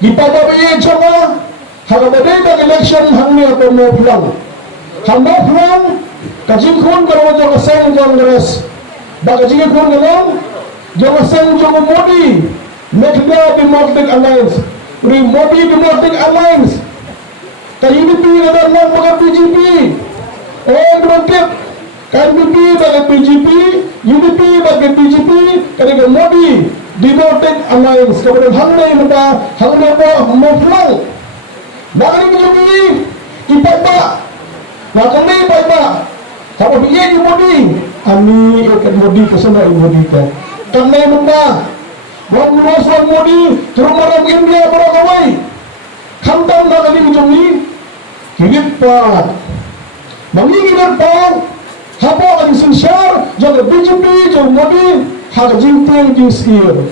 di pada biye chama haga bade da election hamne ko mo pulang hamno pulang kajin khon karo jo kasang congress ba kajin khon karo jo kasang jo Modi National Democratic Alliance ri Modi Democratic Alliance ka UDP na dan mga BJP kan UDP bagai BJP UDP bagai BJP kan Modi Democratic Alliance kemudian hangnai muda hangnai mo pulang bakal BJP ipapa wakanai ipapa kalau biye di Modi ami ikat Modi kesana Modi kan nai muda wan moswan Modi turun India para kawai khantam bakal BJP kipat mengingat pang habo ang sinsar jaga BJP jaga Modi hak jinting jiskir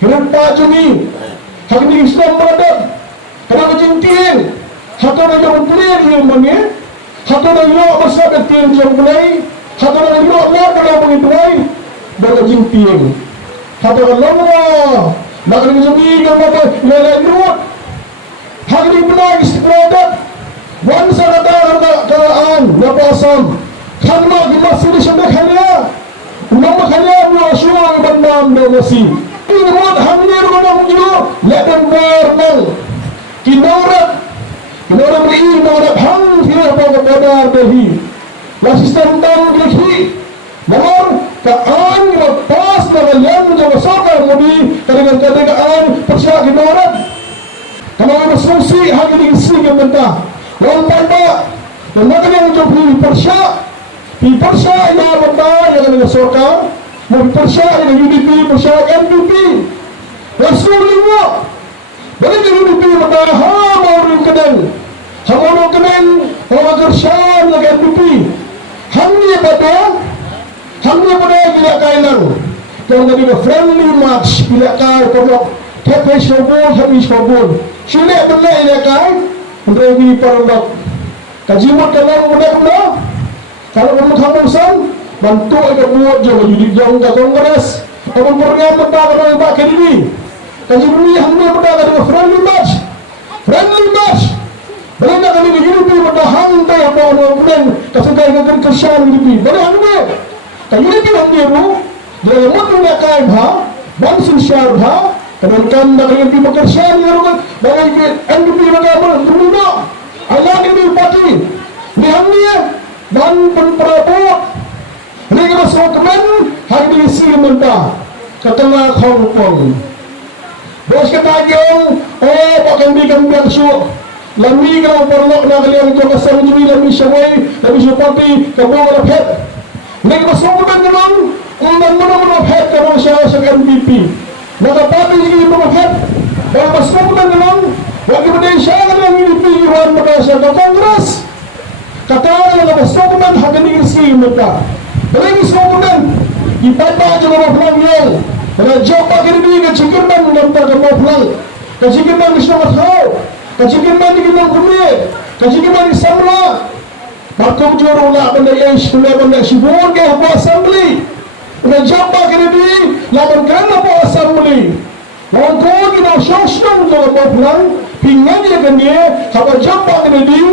hidup pa juni hak ni Islam beradat kerana jinting hak ada yang boleh yang mana hak ada yang masa betul yang boleh hak ada yang lah pada boleh berada jinting hak ada lama nak juni yang apa lelai hak ni benar istiqadat wan sanadar keadaan napasam khanma di masjid syabak khania nama khania bu asyur bandam do masih ini mod hamne roda mujo ledan barnal kinorat beri norat ham dia apa badar dehi la sistem tam dekhi nomor kaan lepas dalam jo sokar mudi kadang-kadang persya kinorat kalau solusi hari ini sing mentah orang pada memakai yang jauh di persya yang benda yang ada sokar mau persya yang UDP persya MPP Rasul lima balik ke UDP benda mau kedeng orang persya yang MPP hamnya pada bila kailan kalau tadi friendly match bila kai kalau habis sobol sila benda ini kai untuk ini perlok kajimut kalau mudah kalau kamu kamusan bantu aja buat juga jadi jauh ke kongres kalau program mentah kalau pakai ini kajimut ini hamil mentah ada friendly match bagaimana kami di UDP mentah hantai apa orang kemudian kesukai dengan kesan UDP bagaimana hamil kalau UDP hamil bu dari mudah kai bangsin syar kemudian dari UDP pekerjaan yang dari NDP bagaimana dulu Allah ini parti ni hamil dan penperabot ni kena sokemen hari ini si mentah ketengah Hong Kong bos kata jauh pakai bikin biar syuk lami kalau perlok nak kalian tu kasar juri lami syawai lami syupati kabung rapet ni kena sokemen memang mana rapet kabung syawai NDP maka parti ini rapet dan sokemen memang bagi Malaysia yang UDP Iwan Malaysia ke Kongres kata yang ada sokongan hak ini isi mereka bagi sokongan ipata juga mau pulang yang ada jawab kiri ke cikirman mereka mau pulang ke cikirman di Selangor Hau ke cikirman di Gunung Kumir ke cikirman di Samla maka juru lah benda benda sibuk ke apa assembly ada jawab kiri lawan kerana apa assembly lawan kau kita sosong juga mau pulang pinggan dia kan dia kalau jumpa kena dia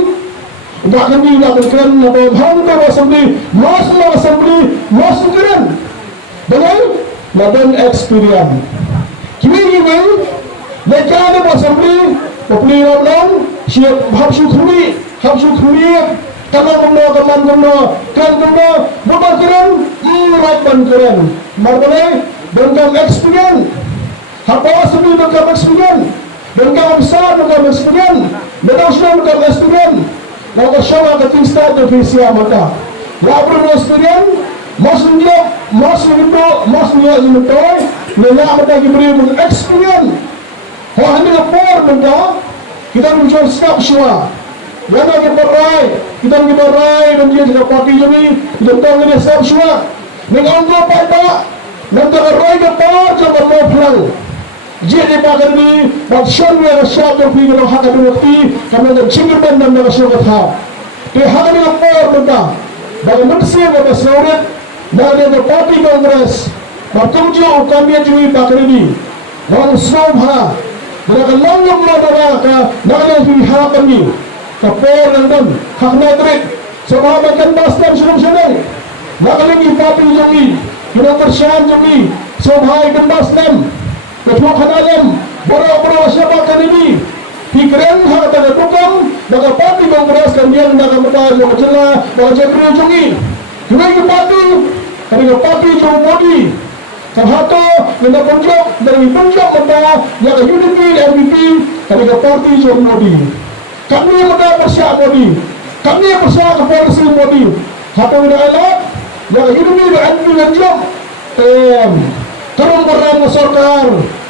bahkan dia nak berkeran apa hampir assembly masuk keren dengan ladan experience kini mereka ada assembly populi orang siap habsu khuni kalau kan bukan keren ban keren marbalai dengan experience apa assembly dengan experience Bengkau besar bukan student, bengkau sudah bukan student. Lalu syawal ketinggian divisi amata. Lalu student, masuk itu, nenek amata diberi experience. Wah ini lapor bengkau, kita mencari skap syawal. Yang lagi kita berai dan dia juga parti jadi, kita tahu ini skap syawal. Dengan apa? Nanti berai kapal jangan mau pulang. Jadi bagan ni, macam ni rasanya yang pergi dalam hak waktu, kami nak cingir dan rasanya kata. Di hak ni lapor benda, bagi manusia yang berseluruh, dari yang parti kongres, bertujuh kami jadi bagan ni, orang Islam Mereka langgang mereka nakalian pihak kami kapor dan hak nadrik sahabatkan bastan sunung-sunung nakalian ipati jami kinapersyaan jami sobhai dan bastan ketua kanalam baro-baro syabakan ini pikiran hak tanda tukang maka pati memberaskan dia nak metal maka celah maka jekri jungi kena ipati kena pati jung modi Terhato dengan punjak dari punjak mata yang UDP MVP kami parti John Modi. Kami mata persyak Modi. Kami persyak kepolisi Modi. Hato dengan alat yang UDP MVP lanjut. Karung berang sorkar.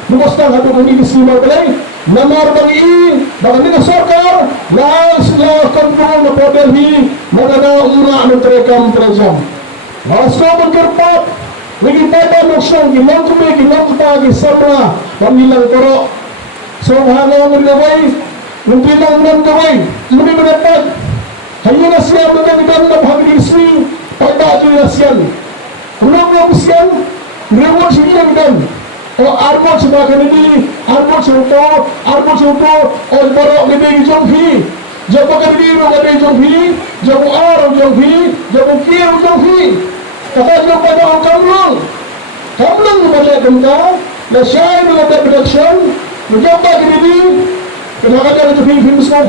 Mustang hato kami disimak belai. Namar bagi bagi ni sorkar. Las kampung na Delhi. Magana umrah ng terekam terjam. Masuk berkerpat. Lagi pada maksud gilang kami gilang pagi sabra pamilang korok subhanallah menawai mungkinan menawai muni mendapat hanya nasiam dengan kita bahagi diri pada tu nasiam ulama nasiam reward siang dan armor sebagai ini armor contoh borok lebih jomhi jabakan diri lebih jomhi jabu ar jomhi jabu kir jomhi kata kepada orang kamlung kepada gemka dan syai mengadak production mencoba diri kadang-kadang itu film semua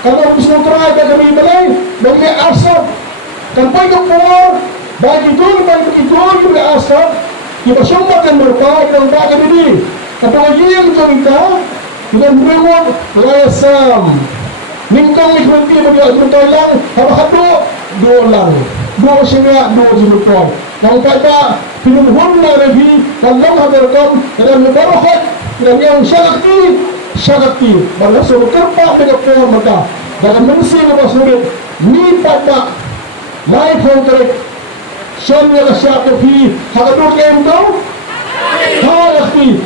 kalau semua kerai kami balai bagi asap sampai ke puar bagi itu juga asap kita sumbakan berapa yang bagi diri kata yang cerita dengan reward layasam ningkong ikhwati bagi bertolong habahadu dolang dua sehingga dua juta. Kalau kita film hurna revi, kalau hadirkan dalam berbahagia dan yang syakti, balas suruh kerpa dengan pohon mata. Dalam mensi lepas sulit, ni pada life hunter, syariah syakti, hadir game tu, hadir